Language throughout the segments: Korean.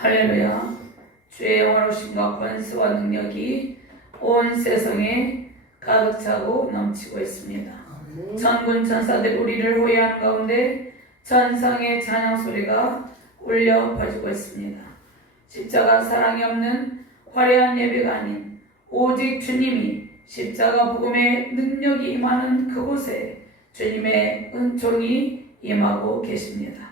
할렐루야. 주의 영원하심과 권세와 능력이 온 세상에 가득 차고 넘치고 있습니다. 천군 천사들 우리를 호위하는 가운데 천상의 찬양 소리가 울려 퍼지고 있습니다. 십자가 사랑이 없는 화려한 예배가 아닌 오직 주님이 십자가 복음의 능력이 임하는 그곳에 주님의 은총이 임하고 계십니다.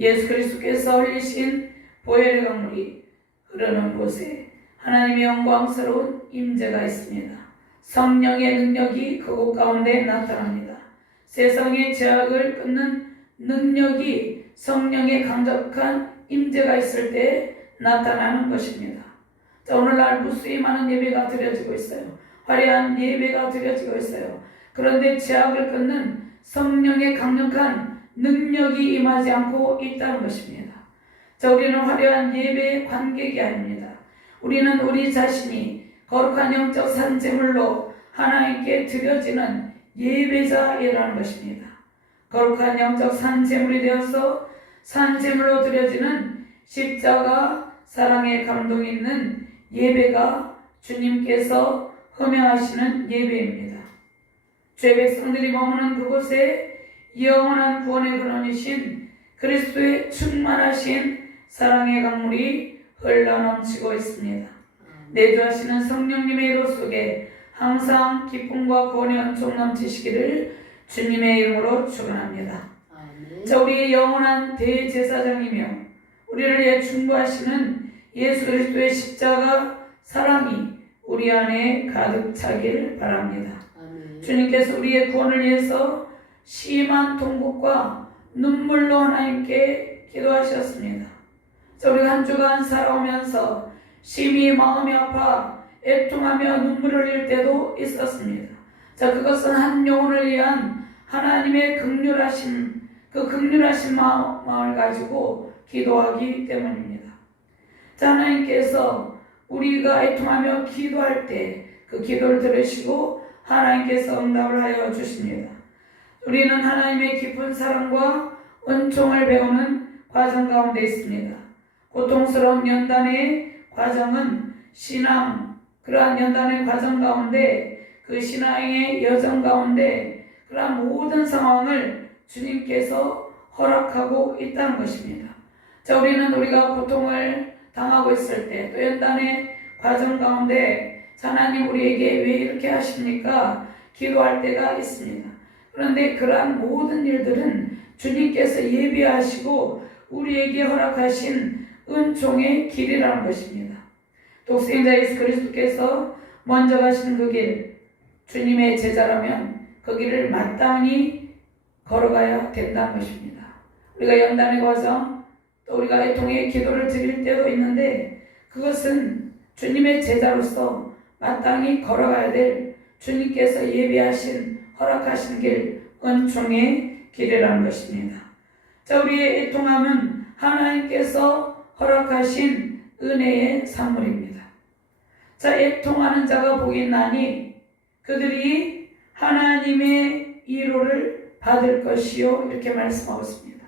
예수 그리스도께서 흘리신 보혈의 강물이 흐르는 곳에 하나님의 영광스러운 임재가 있습니다. 성령의 능력이 그곳 가운데 나타납니다. 세상의 죄악을 끊는 능력이 성령의 강력한 임재가 있을 때 나타나는 것입니다. 자, 오늘날 무수히 많은 예배가 드려지고 있어요. 화려한 예배가 드려지고 있어요. 그런데 죄악을 끊는 성령의 강력한 능력이 임하지 않고 있다는 것입니다. 자, 우리는 화려한 예배의 관객이 아닙니다. 우리는 우리 자신이 거룩한 영적 산제물로 하나님께 드려지는 예배자이라는 것입니다. 거룩한 영적 산제물이 되어서 산제물로 드려지는 십자가 사랑의 감동 있는 예배가 주님께서 허명하시는 예배입니다. 주의 백성들이 머무는 그곳에 영원한 구원의 근원이신 그리스도의 충만하신 사랑의 강물이 흘러넘치고 있습니다. 내주하시는 성령님의 이로 속에 항상 기쁨과 구원의 은총 넘치시기를 주님의 이름으로 축원합니다. 자, 우리의 영원한 대제사장이며 우리를 위해 중보하시는 예수 그리스도의 십자가 사랑이 우리 안에 가득 차길 바랍니다. 주님께서 우리의 구원을 위해서 심한 통곡과 눈물로 하나님께 기도하셨습니다. 자, 우리가 한 주간 살아오면서 심히 마음이 아파 애통하며 눈물을 흘릴 때도 있었습니다. 자, 그것은 한 영혼을 위한 하나님의 긍휼하신 그 긍휼하신 마음을 가지고 기도하기 때문입니다. 자, 하나님께서 우리가 애통하며 기도할 때 그 기도를 들으시고 하나님께서 응답을 하여 주십니다. 우리는 하나님의 깊은 사랑과 은총을 배우는 과정 가운데 있습니다. 고통스러운 연단의 과정은 신앙, 그러한 연단의 과정 가운데 그 신앙의 여정 가운데 그러한 모든 상황을 주님께서 허락하고 있다는 것입니다. 자, 우리는 우리가 고통을 당하고 있을 때 또 연단의 과정 가운데 하나님 우리에게 왜 이렇게 하십니까? 기도할 때가 있습니다. 그런데 그러한 모든 일들은 주님께서 예비하시고 우리에게 허락하신 은총의 길이라는 것입니다. 독생자 예수 그리스도께서 먼저 가신 그 길, 주님의 제자라면 그 길을 마땅히 걸어가야 된다는 것입니다. 우리가 연단의 과정, 또 우리가 애통의 기도를 드릴 때도 있는데 그것은 주님의 제자로서 마땅히 걸어가야 될 주님께서 예비하신 허락하신 길, 은총의 길이라는 것입니다. 자, 우리의 애통함은 하나님께서 허락하신 은혜의 산물입니다. 자, 애통하는 자가 복이 있나니 그들이 하나님의 위로를 받을 것이요, 이렇게 말씀하고 있습니다.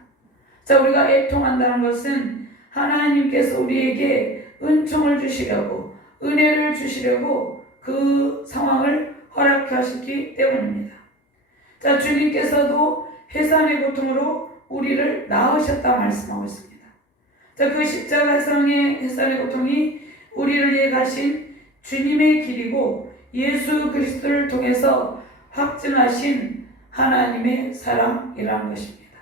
자, 우리가 애통한다는 것은 하나님께서 우리에게 은총을 주시려고, 은혜를 주시려고 그 상황을 허락하셨기 때문입니다. 자, 주님께서도 해산의 고통으로 우리를 낳으셨다 말씀하고 있습니다. 자, 그 십자가상의 해산의 고통이 우리를 위해 가신 주님의 길이고 예수 그리스도를 통해서 확증하신 하나님의 사랑이라는 것입니다.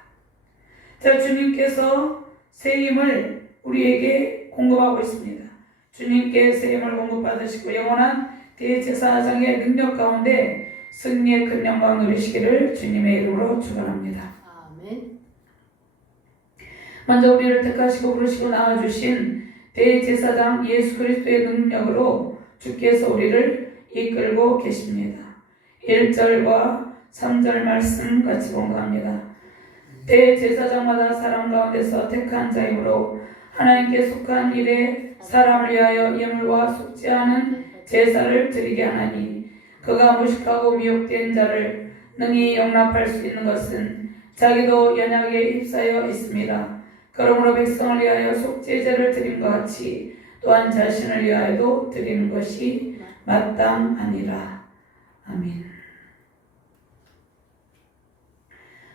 자, 주님께서 새 힘을 우리에게 공급하고 있습니다. 주님께 새 힘을 공급받으시고 영원한 대제사장의 능력 가운데 승리의 큰 영광 누리시기를 주님의 이름으로 축원합니다. 아멘. 먼저 우리를 택하시고 부르시고 낳아주신 대제사장 예수 그리스도의 능력으로 주께서 우리를 이끌고 계십니다. 1절과 3절 말씀 같이 공부합니다. 대제사장마다 사람 가운데서 택한 자이므로 하나님께 속한 일에 사람을 위하여 예물과 속지 않은 제사를 드리게 하나니 그가 무식하고 미혹된 자를 능히 용납할 수 있는 것은 자기도 연약에 휩싸여 있습니다. 그러므로 백성을 위하여 속죄제를 드린 것 같이 또한 자신을 위하여도 드리는 것이 마땅하니라. 아멘.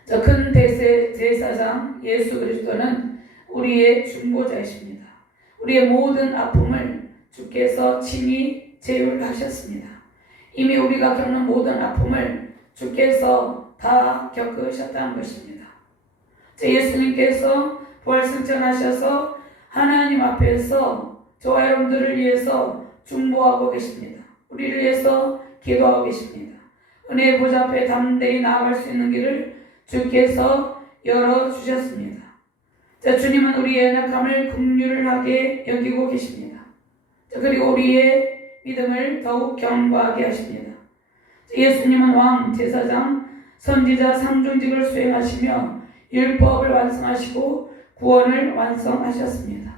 큰 대제사장 예수 그리스도는 우리의 중보자이십니다. 우리의 모든 아픔을 주께서 친히 제율하셨습니다. 이미 우리가 겪는 모든 아픔을 주께서 다 겪으셨다는 것입니다. 예수님께서 부활승천하셔서 하나님 앞에서 저와 여러분들을 위해서 중보하고 계십니다. 우리를 위해서 기도하고 계십니다. 은혜의 보좌 앞에 담대히 나아갈 수 있는 길을 주께서 열어주셨습니다. 주님은 우리의 연약함을 긍휼하게 여기고 계십니다. 그리고 우리의 믿음을 더욱 견고하게 하십니다. 예수님은 왕, 제사장, 선지자 3중직을 수행하시며 율법을 완성하시고 구원을 완성하셨습니다.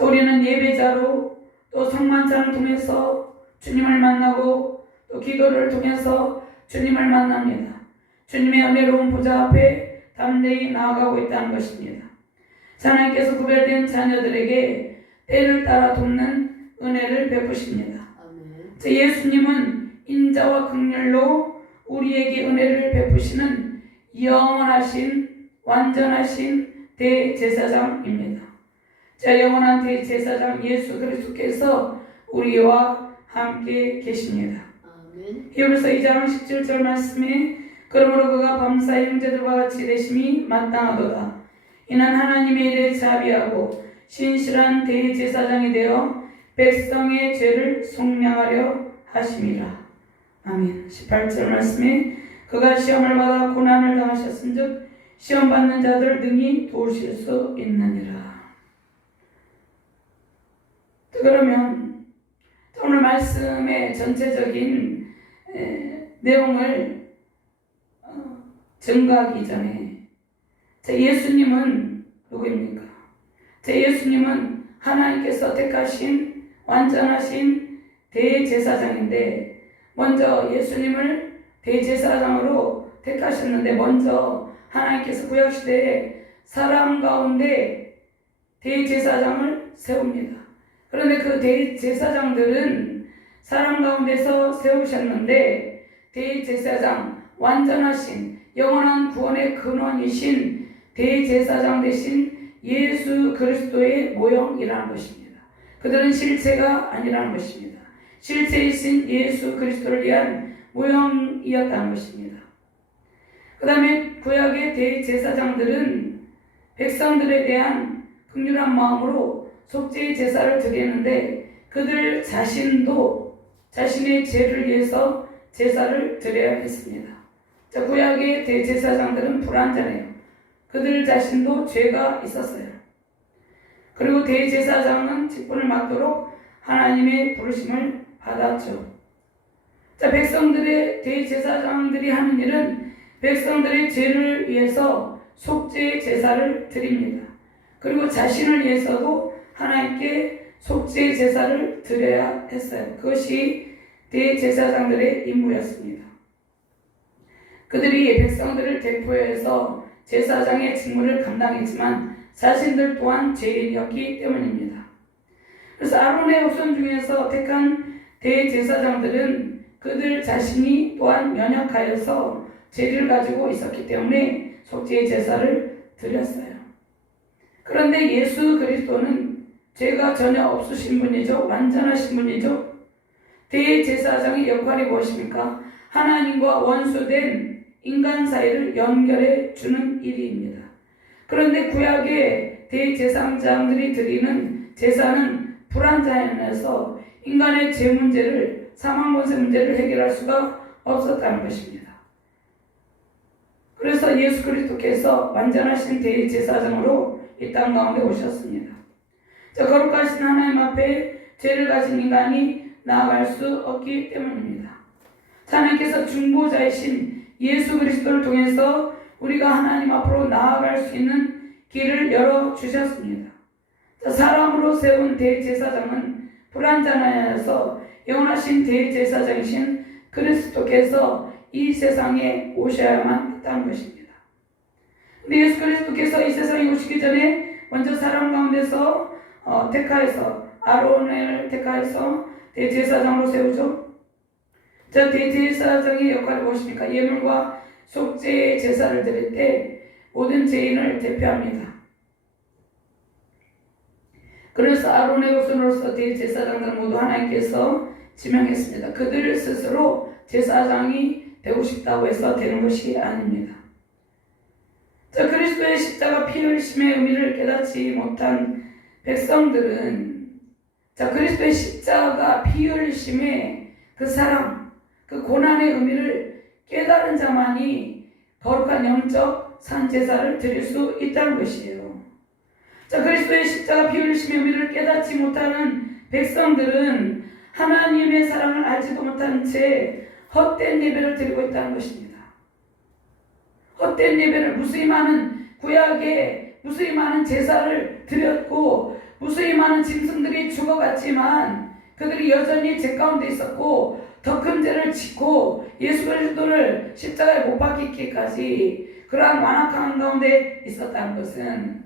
우리는 예배자로 또 성만찬을 통해서 주님을 만나고 또 기도를 통해서 주님을 만납니다. 주님의 은혜로운 보좌 앞에 담대히 나아가고 있다는 것입니다. 하나님께서 구별된 자녀들에게 때를 따라 돕는 은혜를 베푸십니다. 예수님은 인자와 긍휼로 우리에게 은혜를 베푸시는 영원하신 완전하신 대제사장입니다. 영원한 대제사장 예수 그리스도께서 우리와 함께 계십니다. 히브리서 2장 17절 말씀에 그러므로 그가 범사의 형제들과 같이 되심이 마땅하도다. 이는 하나님의 일에 자비하고 신실한 대제사장이 되어 백성의 죄를 속량하려 하심이라. 아멘. 18절 말씀에 그가 시험을 받아 고난을 당하셨은즉 시험 받는 자들 능히 도우실 수 있느니라. 그러면 오늘 말씀의 전체적인 내용을 증거하기 전에 예수님은 누구입니까? 예수님은 하나님께서 택하신 완전하신 대제사장인데 먼저 예수님을 대제사장으로 택하셨는데 먼저 하나님께서 구약시대에 사람 가운데 대제사장을 세웁니다. 그런데 그 대제사장들은 사람 가운데서 세우셨는데 대제사장 완전하신 영원한 구원의 근원이신 대제사장 되신 예수 그리스도의 모형이라는 것입니다. 그들은 실체가 아니라는 것입니다. 실체이신 예수 그리스도를 위한 모형이었다는 것입니다. 그 다음에 구약의 대제사장들은 백성들에 대한 긍휼한 마음으로 속죄의 제사를 드리는데 그들 자신도 자신의 죄를 위해서 제사를 드려야 했습니다. 구약의 대제사장들은 불완전해요. 그들 자신도 죄가 있었어요. 그리고 대제사장은 직분을 맡도록 하나님의 부르심을 받았죠. 백성들의 대제사장들이 하는 일은 백성들의 죄를 위해서 속죄의 제사를 드립니다. 그리고 자신을 위해서도 하나님께 속죄의 제사를 드려야 했어요. 그것이 대제사장들의 임무였습니다. 그들이 백성들을 대표해서 제사장의 직무를 감당했지만 자신들 또한 죄인이었기 때문입니다. 그래서 아론의 후손 중에서 택한 대제사장들은 그들 자신이 또한 연약하여서 죄를 가지고 있었기 때문에 속죄의 제사를 드렸어요. 그런데 예수 그리스도는 죄가 전혀 없으신 분이죠. 완전하신 분이죠. 대제사장의 역할이 무엇입니까? 하나님과 원수된 인간 사이를 연결해 주는 일입니다. 그런데 구약의 대제사장들이 드리는 제사는 불완전해서 인간의 죄 문제를 사망 권세 문제를 해결할 수가 없었다는 것입니다. 그래서 예수 그리스도께서 완전하신 대제사장으로 이 땅 가운데 오셨습니다. 거룩하신 하나님 앞에 죄를 가진 인간이 나아갈 수 없기 때문입니다. 하나님께서 중보자이신 예수 그리스도를 통해서 우리가 하나님 앞으로 나아갈 수 있는 길을 열어주셨습니다. 사람으로 세운 대제사장은 불완전하여서 영원하신 대제사장이신 그리스도께서 이 세상에 오셔야만 했다는 것입니다. 근데 예수 그리스도께서 이 세상에 오시기 전에 먼저 사람 가운데서 택하여서 아론을 택하여서 대제사장으로 세우죠. 자, 대제사장의 역할이 무엇입니까? 예물과 속죄 제사를 드릴 때 모든 죄인을 대표합니다. 그래서 아론의 후손으로서 대제사장들 모두 하나님께서 지명했습니다. 그들 스스로 제사장이 되고 싶다고 해서 되는 것이 아닙니다. 자, 그리스도의 십자가 피 흘심의 의미를 깨닫지 못한 백성들은, 자, 그리스도의 십자가 피 흘심의 그 사랑, 그 고난의 의미를 깨달은 자만이 거룩한 영적 산제사를 드릴 수 있다는 것이에요. 자, 그리스도의 십자가 피 흘심의 의미를 깨닫지 못하는 백성들은 하나님의 사랑을 알지도 못한 채 헛된 예배를 드리고 있다는 것입니다. 헛된 예배를, 무수히 많은 구약에 무수히 많은 제사를 드렸고 무수히 많은 짐승들이 죽어갔지만 그들이 여전히 죄 가운데 있었고 더 큰 죄를 짓고 예수 그리스도를 십자가에 못 박히기까지 그러한 완악한 가운데 있었다는 것은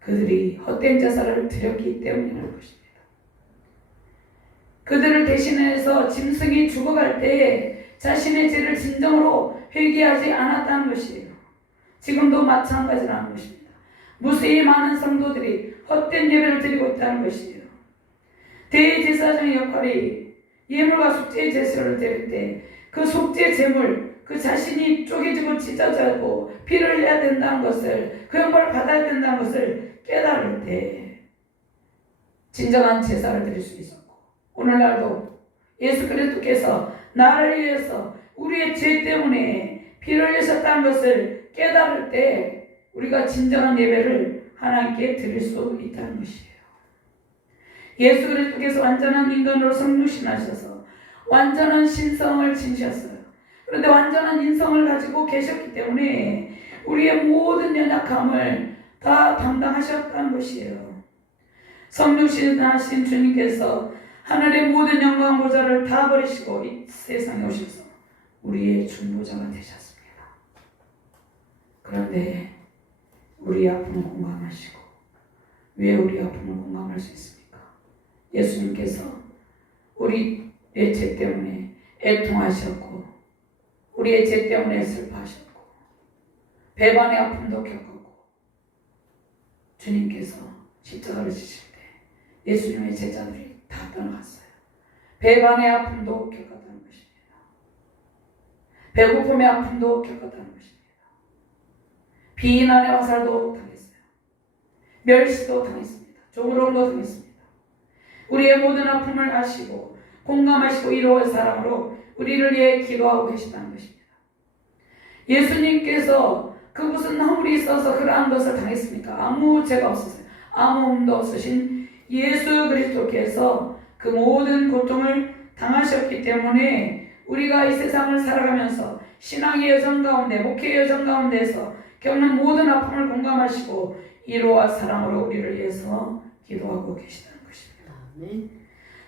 그들이 헛된 제사를 드렸기 때문이라는 것입니다. 그들을 대신해서 짐승이 죽어갈 때에 자신의 죄를 진정으로 회개하지 않았다는 것이에요. 지금도 마찬가지라는 것입니다. 무수히 많은 성도들이 헛된 예배를 드리고 있다는 것이에요. 대제사장의 역할이 예물과 속죄 제사를 드릴 때 그 속죄 제물, 그 자신이 쪼개지고 찢어지고 피를 내야 된다는 것을, 그 영광을 받아야 된다는 것을 깨달을 때 진정한 제사를 드릴 수 있었고, 오늘날도 예수 그리스도께서 나를 위해서 우리의 죄 때문에 피를 흘리셨다는 것을 깨달을 때 우리가 진정한 예배를 하나님께 드릴 수 있다는 것이에요. 예수 그리스도께서 완전한 인간으로 성육신하셔서 완전한 신성을 지니셨어요. 그런데 완전한 인성을 가지고 계셨기 때문에 우리의 모든 연약함을 다 담당하셨다는 것이에요. 성육신하신 주님께서 하늘의 모든 영광 보좌를 다 버리시고 이 세상에 오셔서 우리의 중보자가 되셨습니다. 그런데 우리의 아픔을 공감하시고, 왜 우리의 아픔을 공감할 수 있습니까? 예수님께서 우리의 죄 때문에 애통하셨고 우리의 죄 때문에 슬퍼하셨고 배반의 아픔도 겪었고, 주님께서 십자가를 지실 때 예수님의 제자들이 다 떠나갔어요. 배반의 아픔도 겪었다는 것입니다. 배고픔의 아픔도 겪었다는 것입니다. 비난의 화살도 당했어요. 멸시도 당했습니다. 조롱도 당했습니다. 우리의 모든 아픔을 아시고 공감하시고 이로운 사랑으로 우리를 위해 기도하고 계시다는 것입니다. 예수님께서 그 무슨 허물이 있어서 그러한 것을 당했습니까? 아무 죄가 없으세요. 아무 흠도 없으신 예수 그리스도께서 그 모든 고통을 당하셨기 때문에 우리가 이 세상을 살아가면서 신앙의 여정 가운데, 목회의 여정 가운데서 겪는 모든 아픔을 공감하시고 이로와 사랑으로 우리를 위해서 기도하고 계시다는 것입니다. 아멘.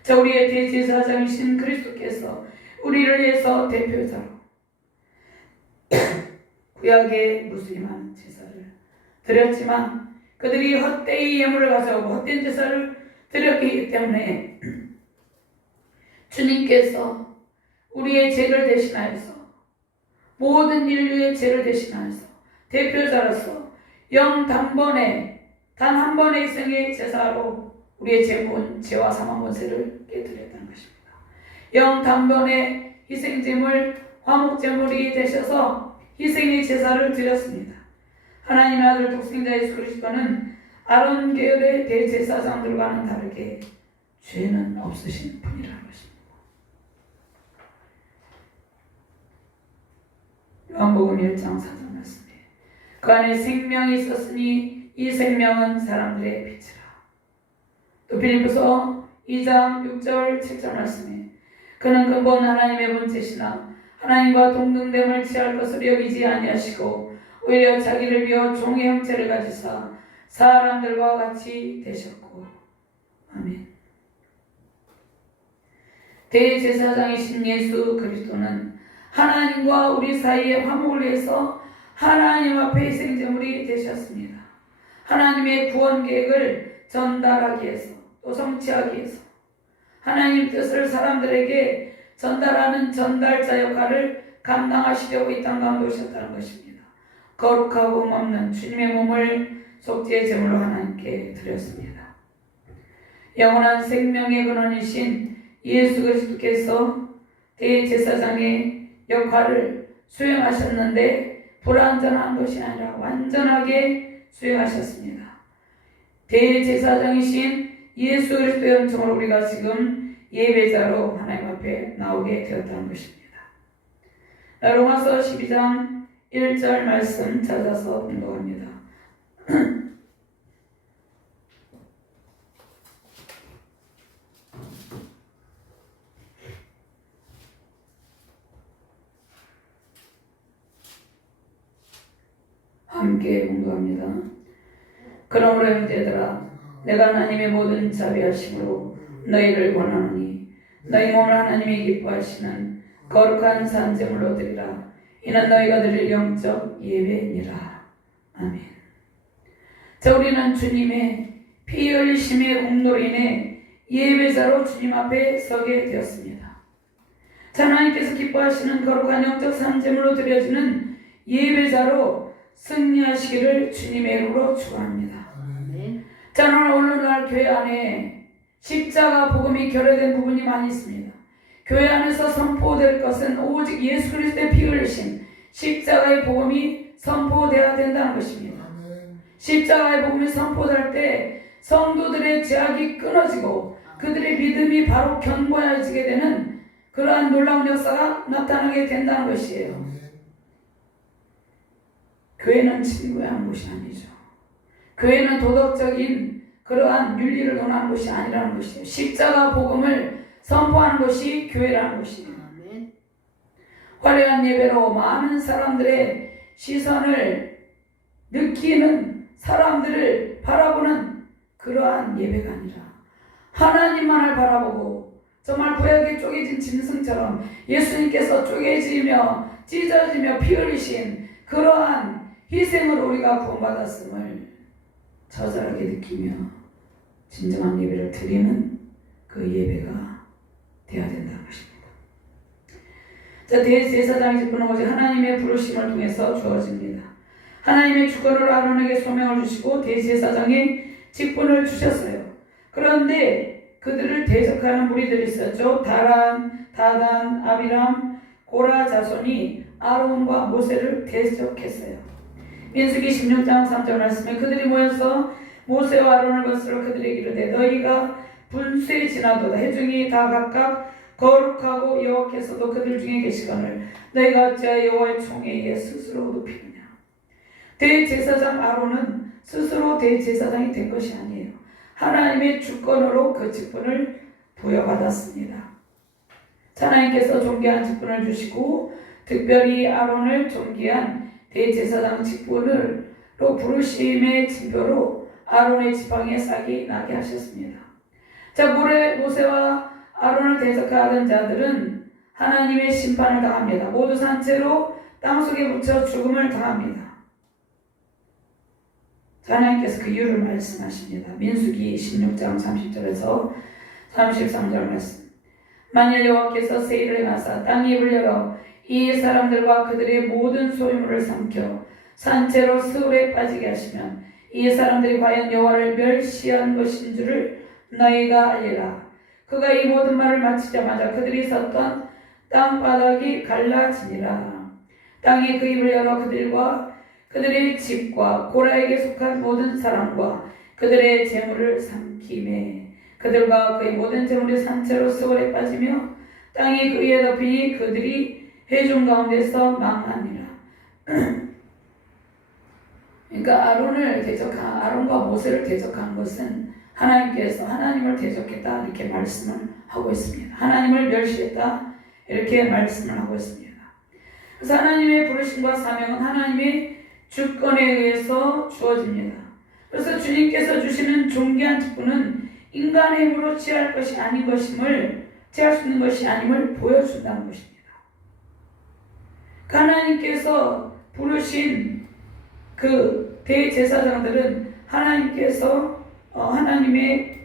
자, 우리의 대제사장이신 그리스도께서 우리를 위해서 대표자로 구약의 무수히 많은 제사를 드렸지만 그들이 헛되이 예물을 가져오고 헛된 제사를 드렸기 때문에 주님께서 우리의 죄를 대신하여서, 모든 인류의 죄를 대신하여서 대표자로서 단 한 번의 희생의 제사로 우리의 죄와 사망 권세를 깨뜨렸다는 것입니다. 단번의 희생제물, 화목제물이 되셔서 희생의 제사를 드렸습니다. 하나님의 아들 독생자 예수 그리스도는 아론 계열의 대제사장들과는 다르게 죄는 없으신 분이라는 것입니다. 요한복음 1장 4절 말씀에 그 안에 생명이 있었으니 이 생명은 사람들의 빛이라. 또 빌립보서 2장 6절 7절 말씀에 그는 근본 하나님의 본체시나 하나님과 동등됨을 취할 것을 여기지 아니하시고 오히려 자기를 비워 종의 형체를 가지사 사람들과 같이 되셨고. 아멘. 대제사장이신 예수 그리스도는 하나님과 우리 사이의 화목을 위해서 하나님 앞에 희생제물이 되셨습니다. 하나님의 구원 계획을 전달하기 위해서 또 성취하기 위해서 하나님 뜻을 사람들에게 전달하는 전달자 역할을 감당하시려고 이 땅 가운데 오셨다는 것입니다. 거룩하고 없는 주님의 몸을 속죄의 제물로 하나님께 드렸습니다. 영원한 생명의 근원이신 예수 그리스도께서 대제사장의 역할을 수행하셨는데 불완전한 것이 아니라 완전하게 수행하셨습니다. 대제사장이신 예수 그리스도의 은총으로 우리가 지금 예배자로 하나님 앞에 나오게 되었다는 것입니다. 로마서 12장 1절 말씀 찾아서 공독합니다. 함께 공부합니다. 그러므로 형제들아 내가 하나님의 모든 자비하심으로 너희를 권하노니 너희 몸을 하나님이 기뻐하시는 거룩한 산제물로 드리라. 이는 너희가 드릴 영적 예배니라. 아멘. 자, 우리는 주님의 피 흘리심의 공로로 인해 예배자로 주님 앞에 서게 되었습니다. 자, 하나님께서 기뻐하시는 거룩한 영적 산제물로 드려지는 예배자로 승리하시기를 주님의 이름으로 축원합니다. 자, 오늘날 교회 안에 십자가 복음이 결여된 부분이 많이 있습니다. 교회 안에서 선포될 것은 오직 예수 그리스도의 피 흘리심 십자가의 복음이 선포되어야 된다는 것입니다. 십자가의 복음이 선포될 때 성도들의 제약이 끊어지고 그들의 믿음이 바로 견고해지게 되는 그러한 놀라운 역사가 나타나게 된다는 것이에요. 교회는 친구의 한 곳이 아니죠. 교회는 도덕적인 그러한 윤리를 논하는 것이 아니라는 것이에요. 십자가 복음을 선포하는 것이 교회라는 것이에요. 화려한 예배로 많은 사람들의 시선을 느끼는 사람들을 바라보는 그러한 예배가 아니라 하나님만을 바라보고 정말 구약에 쪼개진 짐승처럼 예수님께서 쪼개지며 찢어지며 피 흘리신 그러한 희생으로 우리가 구원받았음을 처절하게 느끼며 진정한 예배를 드리는 그 예배가 되어야 된다는 것입니다. 자, 대제사장의 직분은 오직 하나님의 부르심을 통해서 주어집니다. 하나님의 주권으로 아론에게 소명을 주시고 대제사장의 직분을 주셨어요. 그런데 그들을 대적하는 무리들이 있었죠. 다란, 다단, 아비람, 고라 자손이 아론과 모세를 대적했어요. 민수기 16장 3절 말씀에 그들이 모여서 모세와 아론을 거스러 그들에게 이르되 너희가 분수에 지나도다 회중이 다 각각 거룩하고 여호와께서도 그들 중에 계시거늘 너희가 어찌하여 여호와의 총에 의해 스스로 높이느냐. 대제사장 아론은 스스로 대제사장이 된 것이 아니에요. 하나님의 주권으로 그 직분을 부여받았습니다. 하나님께서 존귀한 직분을 주시고 특별히 아론을 존귀한 대제사장 직분으로 부르심의 징표로 아론의 지팡이에 싹이 나게 하셨습니다. 자, 모세와 아론을 대적하던 자들은 하나님의 심판을 당합니다. 모두 산채로 땅속에 묻혀 죽음을 당합니다. 하나님께서 그 이유를 말씀하십니다. 민수기 16장 30절에서 33절 말씀. 만일 여호와께서 세일을 행하사 땅의 입을 열어 이 사람들과 그들의 모든 소유물을 삼켜 산채로 스울에 빠지게 하시면 이 사람들이 과연 여호와를 멸시한 것인 줄을 너희가 알리라. 그가 이 모든 말을 마치자마자 그들이 섰던 땅바닥이 갈라지니라. 땅이 그 입을 열어 그들과 그들의 집과 고라에게 속한 모든 사람과 그들의 재물을 삼키매 그들과 그의 모든 재물이 산채로 스울에 빠지며 땅이 그 위에 덮이니 그들이 회중 가운데서 망하니라. 그러니까 아론과 모세를 대적한 것은 하나님께서 하나님을 대적했다 이렇게 말씀을 하고 있습니다. 하나님을 멸시했다 이렇게 말씀을 하고 있습니다. 그래서 하나님의 부르심과 사명은 하나님의 주권에 의해서 주어집니다. 그래서 주님께서 주시는 존귀한 직분은 인간의 힘으로 취할 것이 아닌 것임을 취할 수 있는 것이 아님을 보여준다는 것입니다. 하나님께서 부르신 그 대제사장들은 하나님께서 하나님의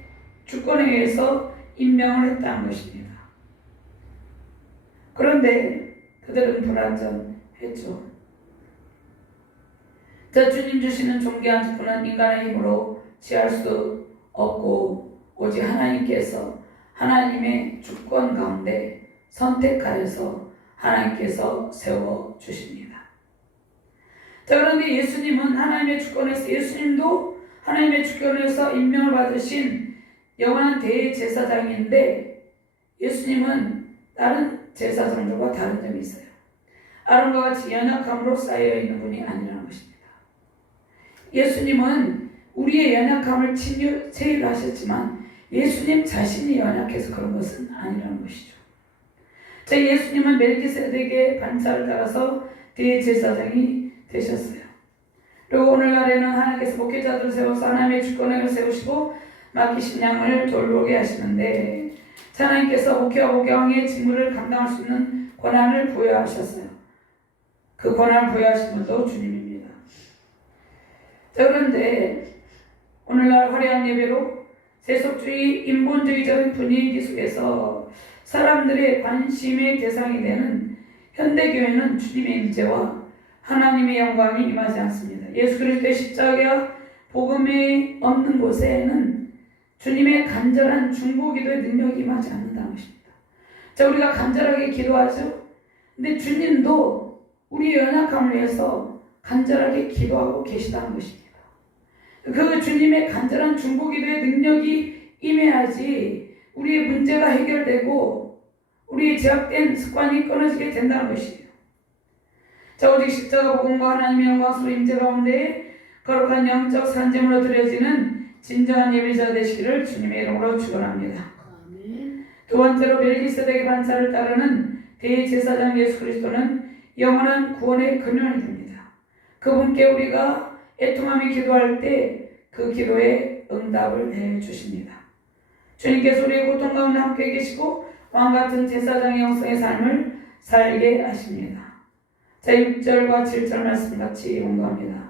주권에 의해서 임명을 했다는 것입니다. 그런데 그들은 불완전했죠. 주님 주시는 존귀한 주권은 인간의 힘으로 취할 수 없고 오직 하나님께서 하나님의 주권 가운데 선택하여서 하나님께서 세워주십니다. 그런데 예수님은 하나님의 주권에서, 예수님도 하나님의 주권에서 임명을 받으신 영원한 대제사장인데 예수님은 다른 제사장들과 다른 점이 있어요. 아론과 같이 연약함으로 쌓여있는 분이 아니라는 것입니다. 예수님은 우리의 연약함을 체휼하셨지만 예수님 자신이 연약해서 그런 것은 아니라는 것이죠. 예수님은 멜기세덱의 반차를 따라서 대제사장이 되셨어요. 그리고 오늘날에는 하나님께서 목회자들을 세워서 하나님의 주권을 세우시고 맡기신 양을 돌보게 하시는데 하나님께서 목회와 목양의 직무를 감당할 수 있는 권한을 부여하셨어요. 그 권한을 부여하신 분도 주님입니다. 그런데 오늘날 화려한 예배로 세속주의, 인본주의적인 분위기 속에서 사람들의 관심의 대상이 되는 현대교회는 주님의 임재와 하나님의 영광이 임하지 않습니다. 예수 그리스도의 십자가 복음이 없는 곳에는 주님의 간절한 중보기도의 능력이 임하지 않는다는 것입니다. 우리가 간절하게 기도하죠. 근데 주님도 우리의 연약함을 위해서 간절하게 기도하고 계시다는 것입니다. 그 주님의 간절한 중보기도의 능력이 임해야지 우리의 문제가 해결되고 우리의 제약된 습관이 끊어지게 된다는 것이에요. 오직 십자가 복음과 하나님의 영광스러운 임재 가운데 거룩한 영적 산재물로 드려지는 진정한 예배자 되시기를 주님의 이름으로 축원합니다. 두 번째로 멜기세덱의 반차를 따르는 대제사장 예수 그리스도는 영원한 구원의 근원이 됩니다. 그분께 우리가 애통함이 기도할 때 그 기도에 응답을 해주십니다. 주님께서 우리의 고통 가운데 함께 계시고 왕같은 제사장의 영성의 삶을 살게 하십니다. 6절과 7절 말씀 같이 공부합니다.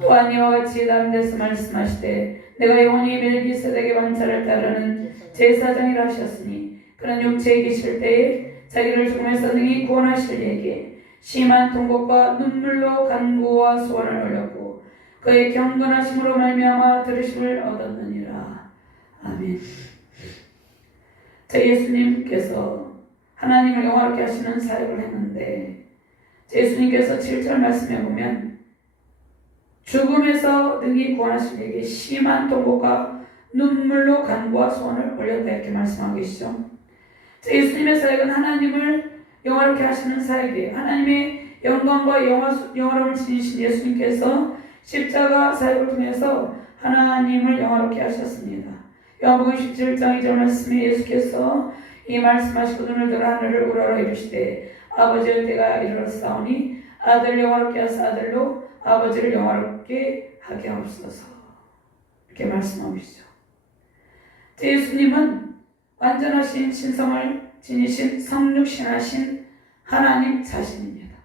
또한 이와 같이 다른 데서 말씀하시되 내가 영원히 멜기세덱의 반차를 따르는 제사장이라 하셨으니 그는 육체에 계실 때에 자기를 죽음에서 능히 구원하실 이에게 심한 통곡과 눈물로 간구와 소원을 올렸고 그의 경건하심으로 말미암아 들으심을 얻었느니라. 아멘. 예수님께서 하나님을 영화롭게 하시는 사역을 했는데 예수님께서 7절 말씀에 보면 죽음에서 능히 구원하신 이에게 심한 통곡과 눈물로 간구와 소원을 올렸다 이렇게 말씀하고 계시죠. 예수님의 사역은 하나님을 영화롭게 하시는 사역이에요. 하나님의 영광과 영화로움을 지니신 예수님께서 십자가 사역을 통해서 하나님을 영화롭게 하셨습니다. 요한복음 17장 2절 말씀에 예수께서 이 말씀하시고 눈을 들어 하늘을 우러러 이르시되 아버지의 때가 이르렀사오니 아들을 영화롭게 하사 아들로 아버지를 영화롭게 하게 하옵소서 이렇게 말씀하고 계시죠. 예수님은 완전하신 신성을 지니신 성육신하신 하나님 자신입니다.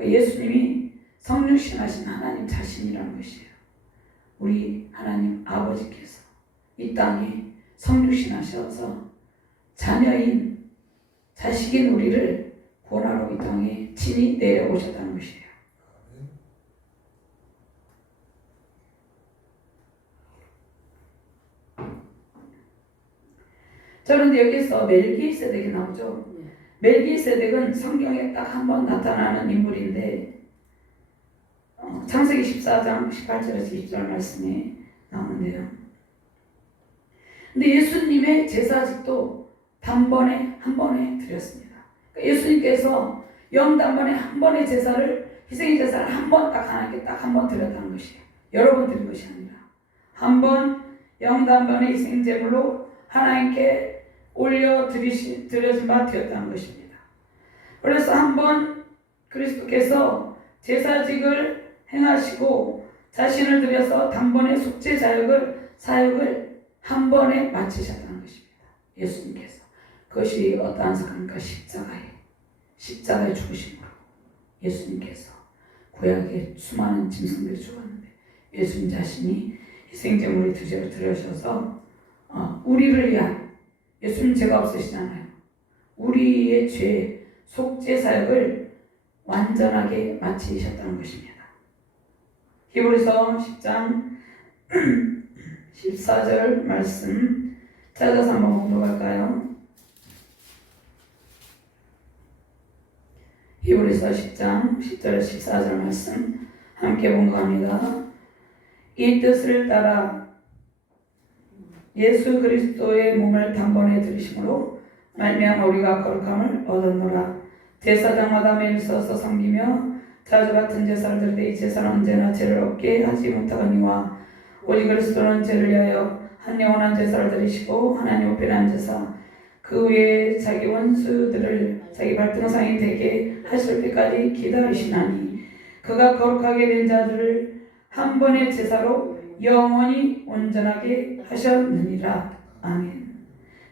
예수님이 성육신하신 하나님 자신이라는 것이에요. 우리 하나님 아버지께서 이 땅에 성육신하셔서 자녀인 자식인 우리를 구원하러 이 땅에 친히 내려오셨다는 것이에요. 그런데 여기서 멜기세덱이 나오죠. 멜기세덱은 성경에 딱 한 번 나타나는 인물인데 창세기 14장 18절에서 20절 말씀에 나오는데요. 근데 예수님의 제사직도 단번에 한 번에 드렸습니다. 그러니까 예수님께서 영단번에 한 번의 제사를 희생의 제사를 한 번 딱 하나님께 딱 한 번 드렸다는 것이에요. 여러 번 드린 것이 아니라 한 번 영단번의 희생제물로 하나님께 올려 드려진 바 되었다는 것입니다. 그래서 한 번 그리스도께서 제사직을 행하시고 자신을 들여서 단번에 속죄 사역을 한 번에 마치셨다는 것입니다. 예수님께서. 그것이 어떠한 사건입니까? 십자가의 죽으심으로 예수님께서 구약에 수많은 짐승들이 죽었는데 예수님 자신이 희생제물이 들으셔서 우리를 위한, 예수님 죄가 없으시잖아요. 우리의 죄 속죄 사역을 완전하게 마치셨다는 것입니다. 히브리서 10장 14절 말씀 찾아서 한번 공부할까요? 히브리서 10장 10절 14절 말씀 함께 공부합니다. 이 뜻을 따라 예수 그리스도의 몸을 단번에 들이심으로 말미암아 우리가 거룩함을 얻었노라. 제사장마다 매일 서서 섬기며 자주 같은 제사를 드리되 이 제사는 언제나 죄를 없게 하지 못하거니와 오직 그리스도는 죄를 위하여 한 영원한 제사를 드리시고 하나님 앞에 한 제사 그 후에 자기 원수들을 자기 발등상이 되게 하실 때까지 기다리시나니 그가 거룩하게 된 자들을 한 번의 제사로 영원히 온전하게 하셨느니라. 아멘.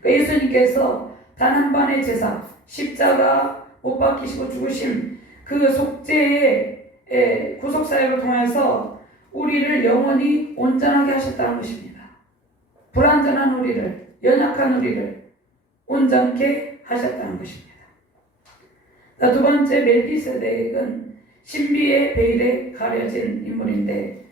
예수님께서 단 한 번의 제사, 십자가 못 박히시고 죽으심, 그 속죄의 구속사역을 통해서 우리를 영원히 온전하게 하셨다는 것입니다. 불완전한 우리를, 연약한 우리를 온전케 하셨다는 것입니다. 두 번째, 멜기세덱은 신비의 베일에 가려진 인물인데,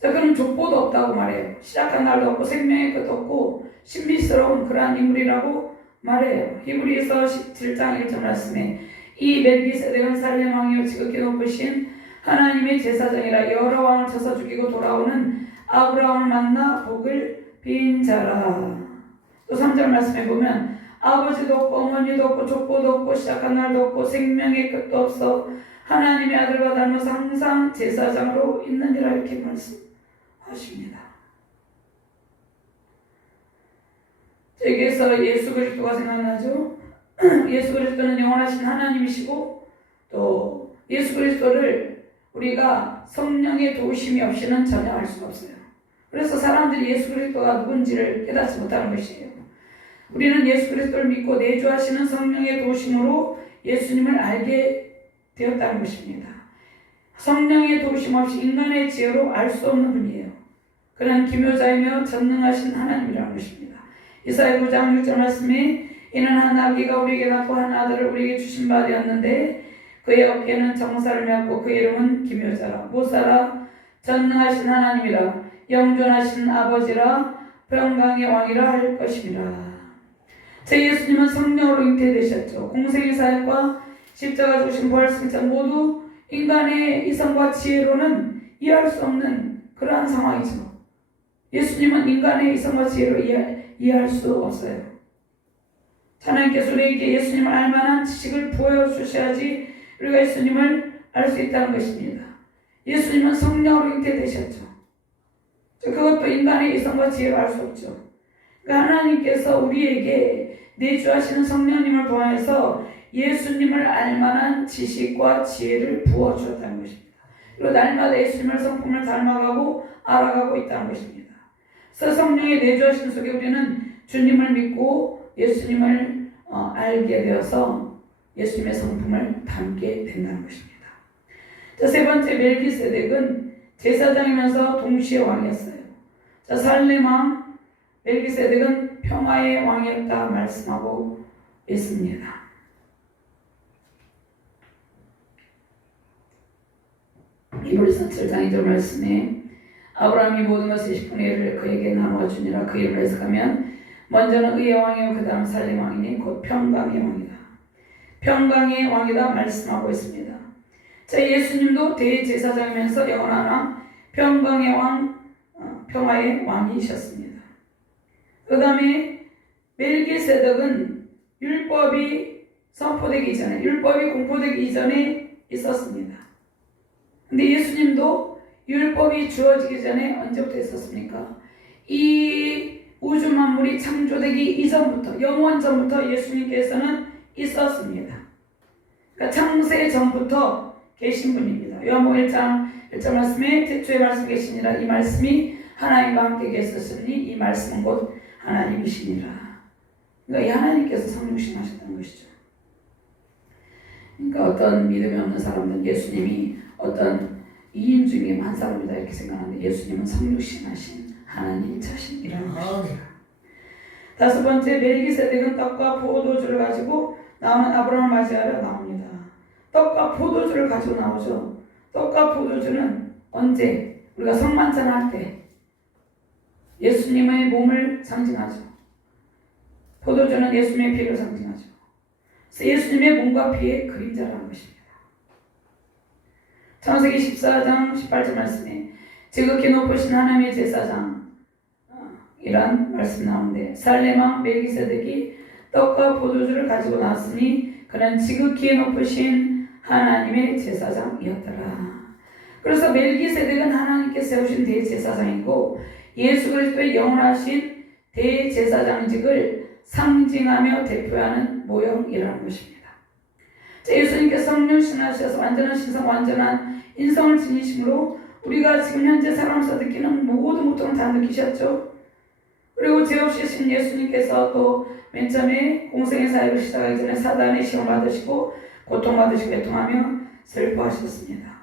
그는 족보도 없다고 말해요. 시작한 날도 없고 생명의 끝도 없고 신비스러운 그러한 인물이라고 말해요. 히브리서 17장 1절 말씀에 이 멜기세덱은 살렘 왕이요 지극히 높으신 하나님의 제사장이라 여러 왕을 쳐서 죽이고 돌아오는 아브라함을 만나 복을 빈 자라. 또 3절 말씀에 보면 아버지도 없고 어머니도 없고 족보도 없고 시작한 날도 없고 생명의 끝도 없어 하나님의 아들과 닮아서 항상 제사장으로 있느니라 이렇게 말씀하십니다. 여기에서 예수 그리스도가 생각나죠. 예수 그리스도는 영원하신 하나님이시고 또 예수 그리스도를 우리가 성령의 도우심이 없이는 전혀 알 수가 없어요. 그래서 사람들이 예수 그리스도가 누군지를 깨닫지 못하는 것이에요. 우리는 예수 그리스도를 믿고 내주하시는 성령의 도우심으로 예수님을 알게 되었다는 것입니다. 성령의 도우심 없이 인간의 지혜로 알 수 없는 분이에요. 그는 기묘자이며 전능하신 하나님이라는 것입니다. 이사야 9장 6절 말씀에 이는 한 아기가 우리에게 낳고 한 아들을 우리에게 주신 바 되었는데 그의 어깨는 정사를 메었고 그의 이름은 기묘자라 모사라 전능하신 하나님이라 영존하신 아버지라 평강의 왕이라 할 것입니다. 제 예수님은 성령으로 잉태되셨죠. 공생의 사역과 십자가 죽으신 부활승천 모두 인간의 이성과 지혜로는 이해할 수 없는 그러한 상황이죠. 예수님은 인간의 이성과 지혜로 이해할 수 없어요. 하나님께서 우리에게 예수님을 알만한 지식을 보여주셔야지 우리가 예수님을 알 수 있다는 것입니다. 예수님은 성령으로 잉태되셨죠. 그것도 인간의 이성과 지혜로 알 수 없죠. 그러니까 하나님께서 우리에게 내주하시는 성령님을 통해서 예수님을 알만한 지식과 지혜를 부어주었다는 것입니다. 그리고 날마다 예수님의 성품을 닮아가고 알아가고 있다는 것입니다. 그래서 성령의 내주하신 속에 우리는 주님을 믿고 예수님을 알게 되어서 예수님의 성품을 담게 된다는 것입니다. 자, 세 번째, 멜기세덱은 제사장이면서 동시에 왕이었어요. 자, 살렘 왕 멜기세덱은 평화의 왕이었다 말씀하고 있습니다. 히브리서 7장 2절 말씀에 아브라함이 모든 것의 10분의 1을 그에게 나누어 주니라. 그 이름을 해석하면 먼저는 의의 왕이요 그 다음 살렘 왕이니 곧 평강의 왕이다. 평강의 왕이다 말씀하고 있습니다. 자, 예수님도 대제사장이면서 영원한 왕, 평강의 왕, 평화의 왕이셨습니다. 그 다음에 멜기세덱은 율법이 선포되기 이전에, 율법이 공포되기 이전에 있었습니다. 근데 예수님도 율법이 주어지기 전에 언제부터 있었습니까? 이 우주 만물이 창조되기 이전부터, 영원 전부터 예수님께서는 있었습니다. 그러니까 창세 전부터 계신 분입니다. 요한복음 1장 1절 말씀에 태초에 말씀 계시니라. 이 말씀이 하나님과 함께 계셨으니 이 말씀은 곧 하나님이시니라. 그러니까 이 하나님께서 성육신하셨다는 것이죠. 그러니까 어떤 믿음이 없는 사람들은 예수님이 어떤 2인 중에 한 사람이다 이렇게 생각하는데 예수님은 성육신하신 하나님 자신이라는 것입니다. 다섯 번째, 멜기세덱은 떡과 포도주를 가지고 나오는 아브라함을 맞이하러 나옵니다. 떡과 포도주를 가지고 나오죠. 떡과 포도주는 언제? 우리가 성만찬 할 때 예수님의 몸을 상징하죠. 포도주는 예수님의 피를 상징하죠. 그래서 예수님의 몸과 피의 그림자라는 것입니다. 창세기 14장 18절 말씀에 지극히 높으신 하나님의 제사장 이란 말씀 나오는데 살렘왕 멜기세덱이 떡과 포도주를 가지고 나왔으니 그는 지극히 높으신 하나님의 제사장이었더라. 그래서 멜기세덱은 하나님께 세우신 대제사장이고 예수 그리스도의 영원하신 대제사장직을 상징하며 대표하는 모형이라는 것입니다. 예수님께서 성육신하셔서 완전한 신성 완전한 인성을 지니심으로 우리가 지금 현재 살아가면서 느끼는 모든 고통을 다 느끼셨죠. 그리고 죄 없이 신 예수님께서 또 맨 처음에 공생의 사역을 시작하기 전에 사단의 시험을 받으시고 고통받으시고 애통하며 슬퍼하셨습니다.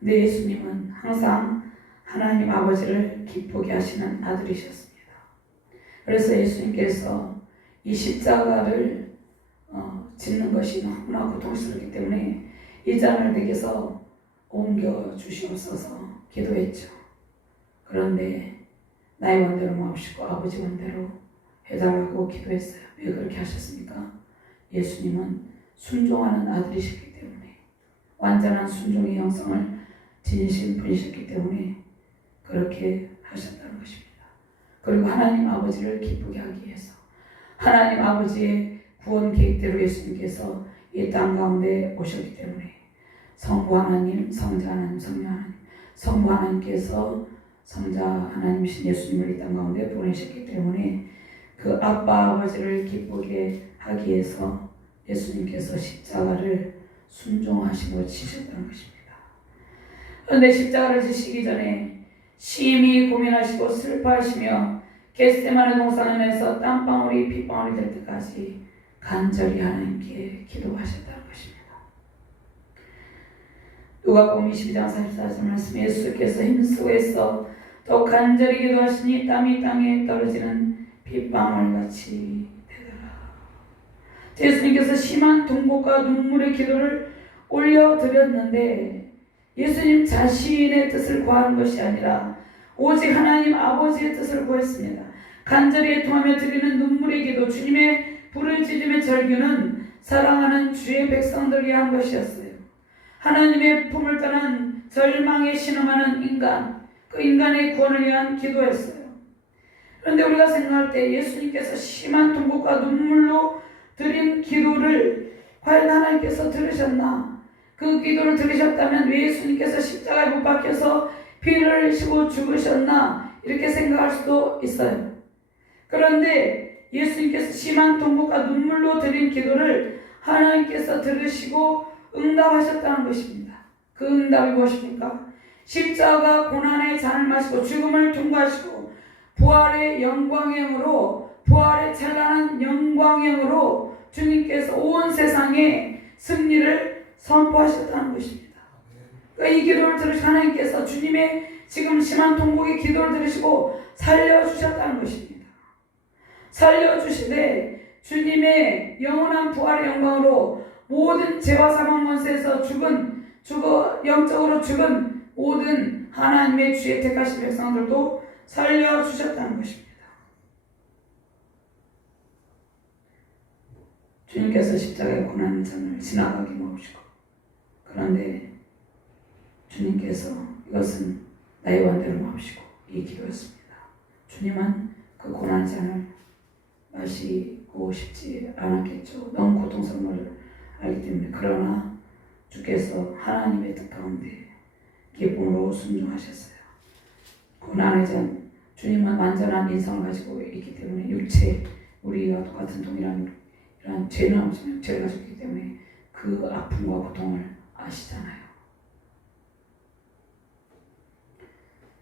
근데 예수님은 항상 하나님 아버지를 기쁘게 하시는 아들이셨습니다. 그래서 예수님께서 이 십자가를 짓는 것이 너무나 고통스럽기 때문에 이 잔을 내게서 옮겨 주시옵소서 기도했죠. 그런데 나의 원대로 마옵시고 아버지 원대로 해달라고 기도했어요. 왜 그렇게 하셨습니까? 예수님은 순종하는 아들이셨기 때문에 완전한 순종의 영성을 지니신 분이셨기 때문에 그렇게 하셨다는 것입니다. 그리고 하나님 아버지를 기쁘게 하기 위해서 하나님 아버지의 구원 계획대로 예수님께서 이 땅 가운데 오셨기 때문에 성부 하나님, 성자 하나님, 성령 하나님, 성부 하나님께서 성자 하나님이신 예수님을 이 땅 가운데 보내셨기 때문에 그 아빠 아버지를 기쁘게 하기 위해서 예수님께서 십자가를 순종하시고 지셨다는 것입니다. 그런데 십자가를 지시기 전에 심히 고민하시고 슬퍼하시며 겟세마네 동산에서 땀방울이 핏방울이 될 때까지 간절히 하나님께 기도하셨다는 것입니다. 누가복음 22장 44절 말씀 예수께서 힘쓰고에서 더 간절히 기도하시니 땀이 땅에 떨어지는 핏방울같이 되더라. 예수님께서 심한 통곡과 눈물의 기도를 올려드렸는데 예수님 자신의 뜻을 구하는 것이 아니라 오직 하나님 아버지의 뜻을 구했습니다. 간절히 애통하며 드리는 눈물의 기도, 주님의 부르짖음의 절규는 사랑하는 주의 백성들이 한 것이었어요. 하나님의 품을 떠난 절망에 신음하는 인간, 그 인간의 구원을 위한 기도였어요. 그런데 우리가 생각할 때 예수님께서 심한 통곡과 눈물로 드린 기도를 과연 하나님께서 들으셨나? 그 기도를 들으셨다면 왜 예수님께서 십자가에 못 박혀서 피를 흘리시고 죽으셨나? 이렇게 생각할 수도 있어요. 그런데 예수님께서 심한 통곡과 눈물로 드린 기도를 하나님께서 들으시고 응답하셨다는 것입니다. 그 응답이 무엇입니까? 십자가 고난의 잔을 마시고 죽음을 통과하시고 부활의 영광형으로 부활의 찬란한 영광형으로 주님께서 온 세상에 승리를 선포하셨다는 것입니다. 그러니까 이 기도를 들으신 하나님께서 주님의 지금 심한 통곡의 기도를 들으시고 살려주셨다는 것입니다. 살려주시되 주님의 영원한 부활의 영광으로 모든 죄와 사망 권세에서 영적으로 죽은 모든 하나님의 주의 택하신 백성들도 살려주셨다는 것입니다. 주님께서 십자가의 고난의 잔을 지나가게 모으시고 그런데 주님께서 이것은 나의 원대로 마시고 이 기도였습니다. 주님은 그 고난의 잔을 마시고 싶지 않았겠죠. 너무 고통스러운 것을 알기 때문에. 그러나 주께서 하나님의 뜻 가운데 기쁨으로 순종하셨어요. 고난의 잔, 주님은 완전한 인성을 가지고 있기 때문에 육체, 우리와 똑같은 동일한 이런 죄는 없지만 죄를 가지고 있기 때문에 그 아픔과 고통을 아시잖아요.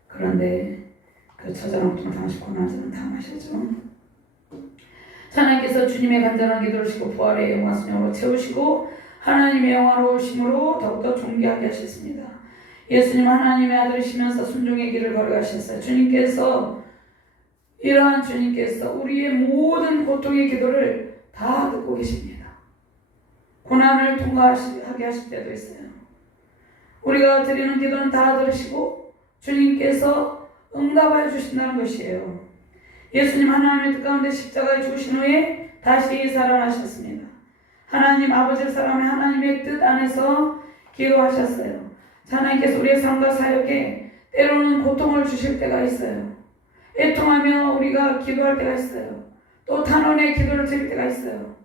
그런데 그 처절한 고통을 당하시고 고난을 당하셨죠. 하나님께서 주님의 간절한 기도를 시고 부활의 영광스러움으로 채우시고 하나님의 영화로우심으로 더욱더 존귀하게 하셨습니다. 예수님 하나님의 아들이시면서 순종의 길을 걸어가셨어요. 이러한 주님께서 우리의 모든 고통의 기도를 다 듣고 계십니다. 고난을 통과하게 하실 때도 있어요. 우리가 드리는 기도는 다 들으시고 주님께서 응답해 주신다는 것이에요. 예수님 하나님의 뜻 가운데 십자가에 죽으신 후에 다시 살아나셨습니다. 하나님 아버지 사람의 하나님의 뜻 안에서 기도하셨어요. 하나님께서 우리의 삶과 사역에 때로는 고통을 주실 때가 있어요. 애통하며 우리가 기도할 때가 있어요. 또 탄원의 기도를 드릴 때가 있어요.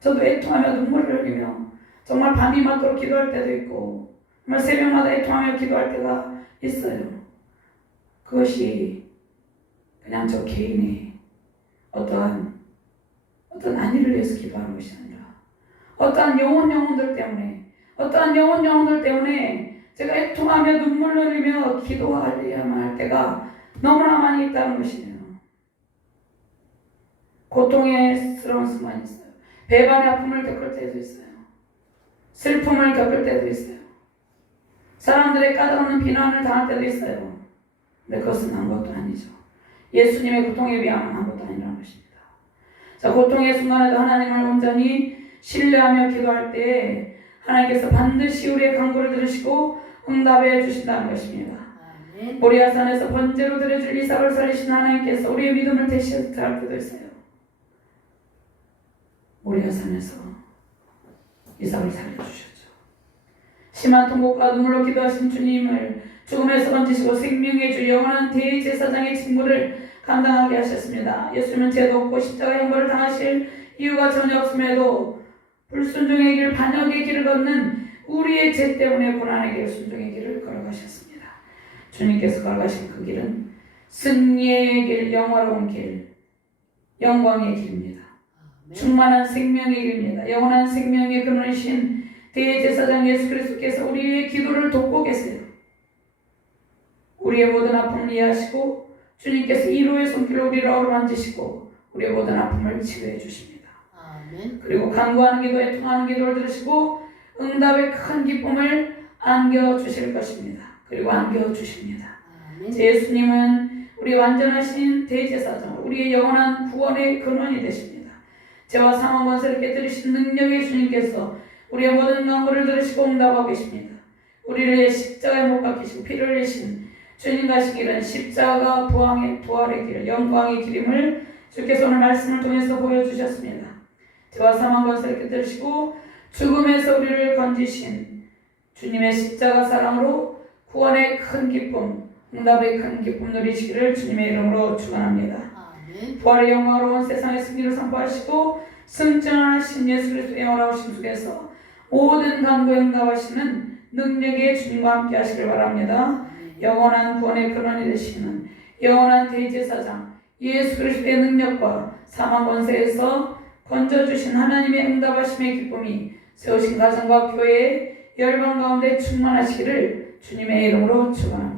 저도 애통하며 눈물을 흘리며 정말 밤이 맞도록 기도할 때도 있고 정말 새벽마다 애통하며 기도할 때가 있어요. 그것이 그냥 저 개인의 어떠한 안위를 위해서 기도하는 것이 아니라 어떠한 영혼들 때문에 제가 애통하며 눈물 흘리며 기도하려야만 할 때가 너무나 많이 있다는 것이에요. 고통스러운 순간이 있어요. 배반의 아픔을 겪을 때도 있어요. 슬픔을 겪을 때도 있어요. 사람들의 까다로운 비난을 당할 때도 있어요. 근데 그것은 아무것도 아니죠. 예수님의 고통에 비하면 아무것도 아니라는 것입니다. 자, 고통의 순간에도 하나님을 온전히 신뢰하며 기도할 때 하나님께서 반드시 우리의 간구를 들으시고 응답해 주신다는 것입니다. 모리아산에서 번제로 드려줄 이삭을 살리신 하나님께서 우리의 믿음을 대시할 때도 있어요. 모리아산에서 이삭을 살려주셨죠. 심한 통곡과 눈물로 기도하신 주님을 죽음에서 건지시고 생명의 주 영원한 대제사장의 직무를 감당하게 하셨습니다. 예수님은 죄도 없고 십자가 형벌을 당하실 이유가 전혀 없음에도 불순종의 길, 반역의 길을 걷는 우리의 죄 때문에 고난의 길, 순종의 길을 걸어가셨습니다. 주님께서 걸어가신 그 길은 승리의 길, 영화로운 길, 영광의 길입니다. 충만한 생명의 길입니다. 영원한 생명의 근원이신 대제사장 예수 그리스도께서 우리의 기도를 돕고 계세요. 우리의 모든 아픔을 이해하시고 주님께서 이로의 손길로 우리를 어루만지시고 우리의 모든 아픔을 치료해 주십니다. 그리고 간구하는 기도에 통하는 기도를 들으시고 응답의 큰 기쁨을 안겨주실 것입니다. 그리고 안겨주십니다. 예수님은 우리 완전하신 대제사장, 우리의 영원한 구원의 근원이 되십니다. 죄와 상황 권세를 깨뜨리신 능력의 주님께서 우리의 모든 간구를 들으시고 응답하고 계십니다. 우리를 십자가에 못 박히시고 피를 흘리신 주님 가신 길은 십자가 부활의 길, 영광의 길임을 주께서 오늘 말씀을 통해서 보여주셨습니다. 죄와 사망 권세를 깨뜨리시고 죽음에서 우리를 건지신 주님의 십자가 사랑으로 구원의 큰 기쁨, 응답의 큰 기쁨 누리시기를 주님의 이름으로 축원합니다. 부활의 영광으로운 세상의 승리를 선포하시고 승천하신 예수 그리스도의 영원하신 속에서 모든 간구에 응답하시는 능력의 주님과 함께 하시길 바랍니다. 영원한 구원의 근원이 되시는 영원한 대제사장 예수 그리스도의 능력과 사망 권세에서 건져주신 하나님의 응답하심의 기쁨이 세우신 가정과 교회의 열방 가운데 충만하시기를 주님의 이름으로 축원합니다.